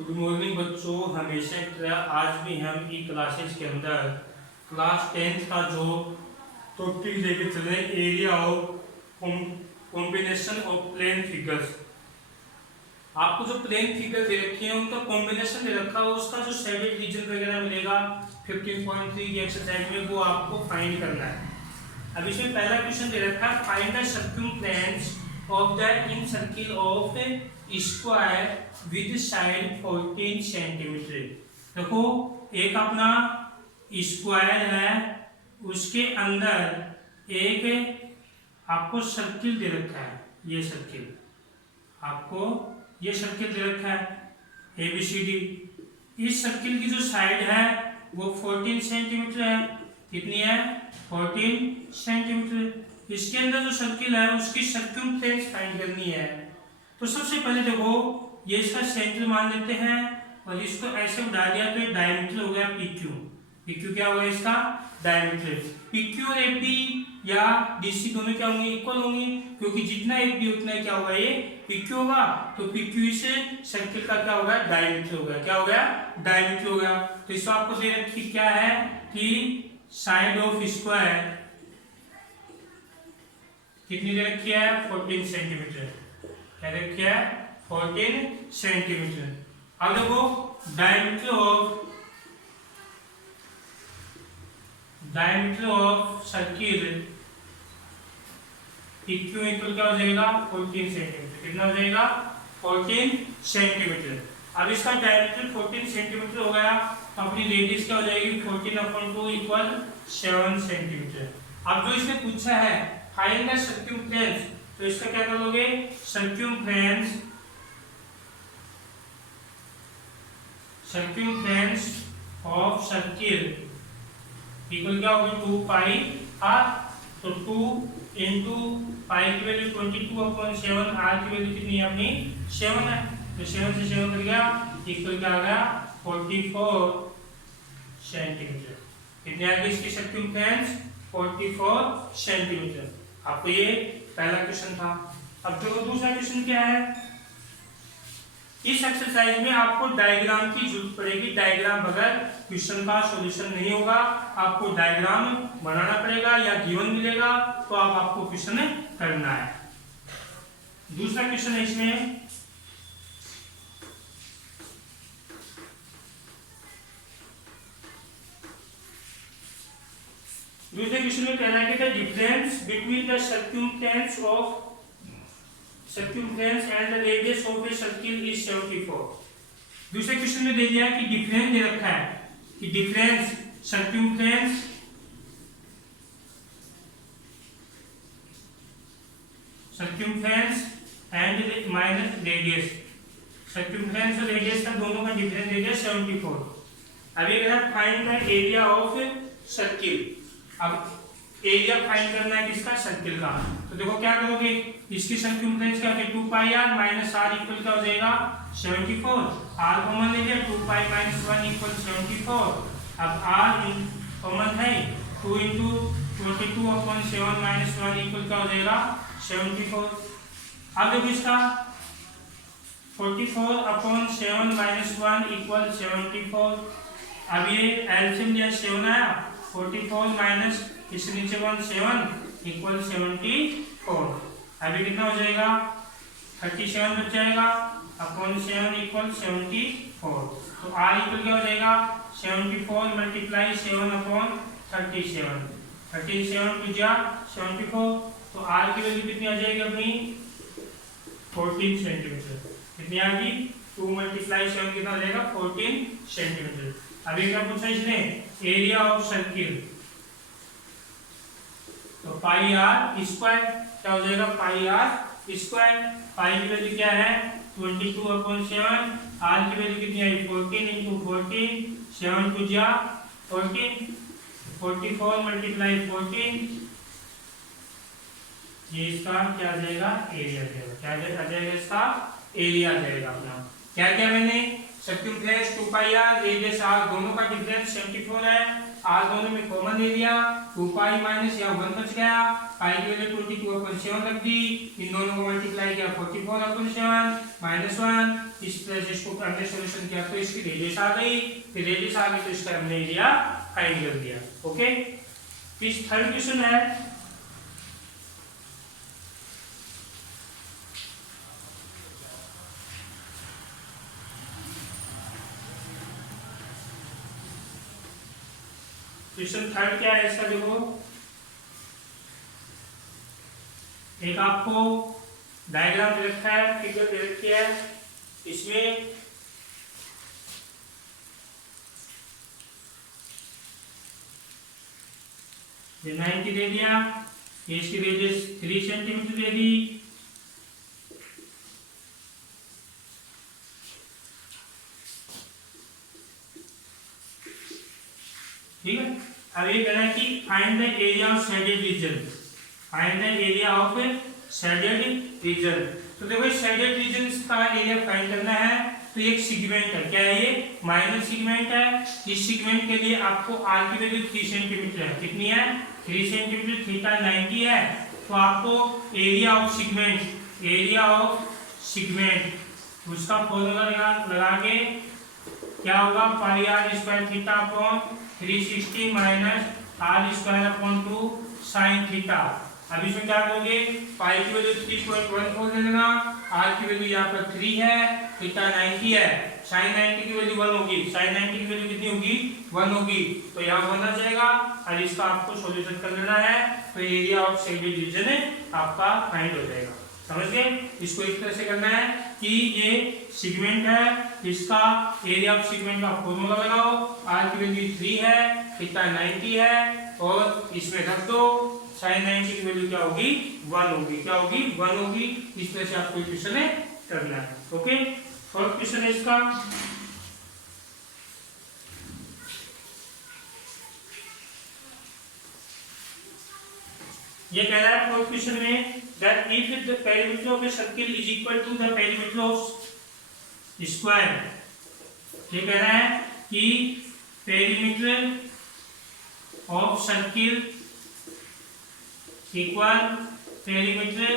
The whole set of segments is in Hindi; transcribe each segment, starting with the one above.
गुड मॉर्निंग बच्चों, हमेशा की तरह आज भी हम ई क्लासेस के अंदर क्लास 10th का जो टॉपिक लेके चल रहे हैं, area of combination of plane figures. आपको जो प्लेन फिगर दे रखे हैं उनका कॉम्बिनेशन दे रखा है, उसका जो शेडेड रीजन वगैरह मिलेगा 15.3 की एक्सरसाइज में, वो आपको फाइंड करना है। अब इसमें पहला क्वेश्चन दे रखा है, find the circumference of the in circle of square with side 14 centimetre. देखो, एक अपना स्क्वायर है, उसके अंदर एक आपको सर्किल दे रखा है। ये सर्किल आपको ये सर्किल दे रखा है ABCD। इस सर्किल की जो साइड है वो 14 सेंटीमीटर है। कितनी है? 14 सेंटीमीटर। इसके अंदर जो सर्किल है उसकी सर्कमफ्रेंस फाइंड करनी है। तो सबसे पहले देखो, ये इसका सेंटर मान लेते हैं और इसको ऐसे उठा दिया तो ये डायमीटर हो गया PQ। PQ क्या होगा? इसका डायमीटर। PQ और AB या DC दोनों क्या होंगे? इक्वल होंगे, क्योंकि जितना AB उतना क्या होगा? ये PQ होगा। तो PQ से सर्किल का क्या होगा? डायमीटर होगा। क्या हो गया? डायमीटर हो गया। तो इसको आपको दे रखी क्या है कि साइड ऑफ स्क्वायर कितनी दे रखी है? 14 सेंटीमीटर। क्या रखी है? 14 सेंटीमीटर। अब देखो, diameter of circle PQ equal क्या हो जाएगा? 14 सेंटीमीटर। कितना हो जाएगा? 14 सेंटीमीटर। अब इसका डायमीटर 14 सेंटीमीटर हो गया, तो अपनी रेडियस क्या हो जाएगी? 14/2 इक्वल 7 सेंटीमीटर। अब जो इसने पूछा है फाइंड द सर्कमफ्रेंस, तो इसका क्या करोगे? सर्कमफ्रेंस ऑफ सर्किल इक्वल क्या होगी? 2πr। तो 2 इंटू पाई की वैल्यू 22/7, r की वैल्यू कितनी है? अपनी 7 है। तो 7 से 7 कट गया, इक्वल क्या आ गया? 44 सेंटीमीटर। कितनी आ गई इसकी सर्कमफ्रेंस? 44 सेंटीमीटर। आपको ये पहला क्वेश्चन था। अब देखो दूसरा क्वेश्चन क्या है। इस एक्सरसाइज में आपको डायग्राम की जरूरत पड़ेगी। डायग्राम बगैर क्वेश्चन का सॉल्यूशन नहीं होगा। आपको डायग्राम बनाना पड़ेगा या गिवन मिलेगा तो आपको क्वेश्चन करना है। दूसरा क्वेश्चन है इसमें, दूसरे क्वेश्चन में कहना है कि the difference between the circumference and the radius of a circle is 74। दूसरे क्वेश्चन में दे दिया है कि डिफरेंस दे रखा है कि difference circumference and minus radius. Circumference और रेडियस का दोनों का डिफरेंस दे दिया 74। अभी अगर find the area of circle. अब एरिया फाइंड करना है किसका? सर्किल का। तो देखो क्या करोगे, इसकी सर्कमफ्रेंस क्या होगी? 2πr माइनस r इक्वल क्या हो जाएगा? 74। r कॉमन ले लिया, 2π माइनस 1 इक्वल 74। अब r कॉमन है, 2 इंटू 22/7 माइनस 1 इक्वल क्या हो जाएगा? 74। अब देखो इसका 44/7 माइनस 1 इक्वल 74। अब ये एलसीएम लिया 7 आया, 44 माइनस इस नीचे 1 7 इक्वल 74। अभी कितना हो जाएगा? 37 बच जाएगा अपॉन 7 इक्वल 74। तो r इक्वल क्या हो जाएगा? 74 मल्टीप्लाई 7/37। 37 टू जा 74। तो r की वैल्यू कितनी आ जाएगी अपनी? 14 सेंटीमीटर। कितनी आ गई? 2 मल्टीप्लाई 7 कितना हो जाएगा? 14 सेंटीमीटर। अभी क्या पूछा इसने? Area of circle. तो पाई आर स्क्वायर क्या हो जाएगा? पाई आर स्क्वायर। पाई की वैल्यू क्या है? 22/7। आर की वैल्यू कितनी आई? 14 इंटू 14, 7 टू जा 14, 44 मल्टीप्लाई 14। ये इसका क्या आ जाएगा? एरिया जाएगा। क्या आ जाएगा? इसका एरिया जाएगा अपना। क्या क्या मैंने? सर्कमफ्रेंस 2πr, रेडियस r, दोनों का डिफरेंस 74 है। आर दोनों में कॉमन ले लिया, 2 पाई माइनस या 1 बच गया, पाई की वैल्यू 22/7 रख दी, इन दोनों को मल्टीप्लाई किया 44/7 -1, इस तरह से इसको हमने सॉल्यूशन किया तो इसकी रेडियस आ गई, फिर रेडियस आ गई तो इसका हमने एरिया फाइंड कर दिया। ओके, फिर थर्ड क्वेश्चन है क्वेश्चन थर्ड क्या है इसका, देखो एक आपको डायग्राम दे रखा है, फिगर दे रखी है, इसमें ये 90 दे दिया, इसकी रेडियस 3 सेंटीमीटर दे दी, ठीक है। अब ये कहना है कि find the area of shaded region, find the area of shaded region. तो देखो शेडेड रीजन का एरिया फाइंड करना है, तो एक सेगमेंट है, क्या है ये, माइनर सेगमेंट है। इस सेगमेंट के लिए आपको आर की वैल्यू 3 सेंटीमीटर है, कितनी है, 3 सेंटीमीटर, थीटा 90 है, तो आपको area of segment, area of segment उसका फॉर्मूला लगा के क्या होगा, pi r square theta upon 360 minus r square upon 2 sine theta. अब इसमें क्या करोगे, पाई की वैल्यू 3.14 ले लेना, आर की वैल्यू यहाँ पर 3 है, थीटा 90 है, साइन 90 की वैल्यू 1 होगी, साइन 90 की वैल्यू कितनी होगी, 1 होगी, तो यहाँ 1 आ जाएगा। और इसका आपको सॉल्यूशन कर लेना है, तो एरिया ऑफ शेडेड रीजन आपका फाइंड हो जाएगा। समझ गए, इसको इस तरह से करना है कि ये सेगमेंट है, इसका एरिया ऑफ सेगमेंट का फॉर्मूला लगाओ, आर की वैल्यू 3 है, थीटा 90 है, और इसमें रख दो, साइन 90 की वैल्यू क्या होगी, 1 होगी, क्या होगी, 1 होगी। इस तरह से आपको क्वेश्चन करना है। ओके, फोर्थ क्वेश्चन है इसका, ये कह रहा है फोर्थ क्वेश्चन में that if the perimeter of a circle is equal to the perimeter of square, ये कह रहा है कि perimeter of circle equal perimeter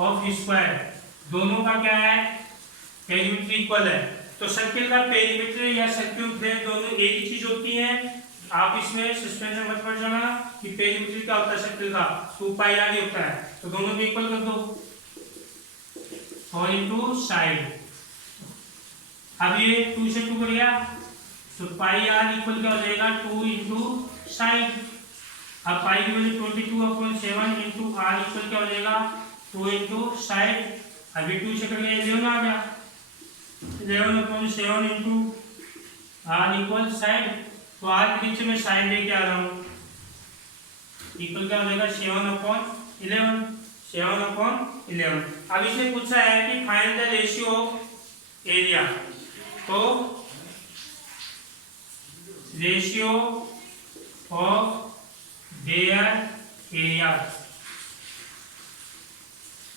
of square, दोनों का क्या है, पेरीमीटर इक्वल है। तो सर्किल का पेरीमीटर या सर्क्यूट दोनों एक ही चीज होती है, आप इसमें सस्पेंस मत पड़ जाना कि पेरीमीटर क्या होता है सर्किल का, 2 पाई आर होता है, तो दोनों को इक्वल कर दो, 4 इंटू साइड। अब ये 2 से 2 कर गया, तो पाई आर इक्वल क्या हो जाएगा, 2 इंटू साइड। अब पाई की वैल्यू 22/7 इंटू आर इक्वल क्या हो जाएगा, 2 इंटू साइड। अभी 2 से कर गया, 11 आ गया, 11/7 इंटू आर इक्वल साइड। तो आर के नीचे में साइड लेके आ रहा हूँ, इक्वल क्या हो जाएगा, 7/11, 7/11। अब इसने पूछा है कि find the ratio of area, तो रेशियो ऑफ देयर एरिया,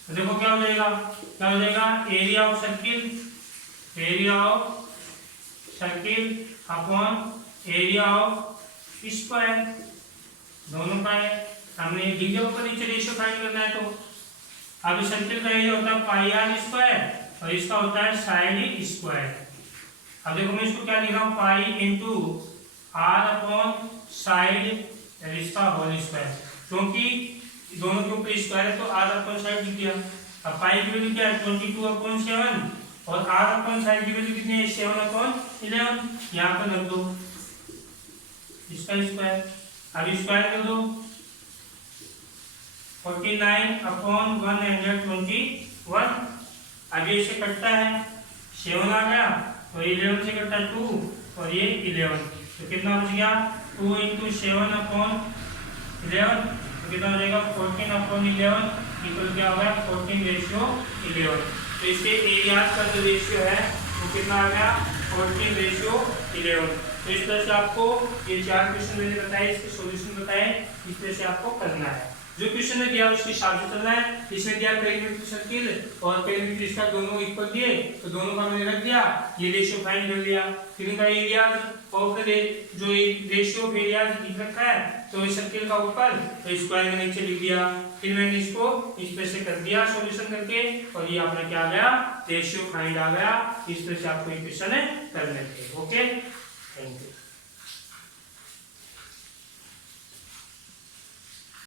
देखो क्या हो जाएगा, क्या हो जाएगा, area of circle, area of circle upon area of square, दोनों का है, हमने नीचे ऊपर नीचे रेशियो फाइंड करना है। तो अब सर्किल का एरिया होता है पाई आर स्क्वायर और इसका होता है साइड स्क्वायर। अब देखो मैं इसको क्या लिख रहा हूँ, pi into r upon side इसका होल स्क्वायर, क्योंकि दोनों के ऊपर स्क्वायर है तो आर अपॉन साइड लिख दिया। अब पाई की वैल्यू क्या है, 22/7, और आर अपॉन साइड की वैल्यु कितनी है, 7/11, यहाँ पर रख दो इसका स्क्वायर। अब स्क्वायर कर दो, 49/121। अब ये से कटता है, 7 आ गया, और 11 से कटता है 2, और ये 11, तो कितना बच गया, 2 इंटू 7/11, तो कितना हो जाएगा, 14/11 इक्वल क्या होगा, 14/11। तो इसके एरिया का जो रेशियो है वो कितना आ गया, 14/11। तो इस तरह से आपको ये 4 क्वेश्चन मैंने बताए, इसके सॉल्यूशन बताए, इस तरह से आपको करना है। जो क्वेश्चन में दिया उसके हिसाब से चलना है। इसमें दिया पेरिमीटर सर्किल और पेरिमीटर इसका दोनों इक्वल दिए तो दोनों का मैंने रख दिया, ये रेशियो फाइंड कर लिया। फिर इनका एरिया और जो रेशियो ऑफ एरिया लिख रखा है तो इस सर्किल का ऊपर तो स्क्वायर में नीचे लिख दिया। फिर मैंने इसको इस तरह से कर दिया सॉल्यूशन करके और ये अपना क्या आ गया, रेशियो फाइंड आ गया। इस तरह से आपको इक्वेशन करने थे। Okay, thank you.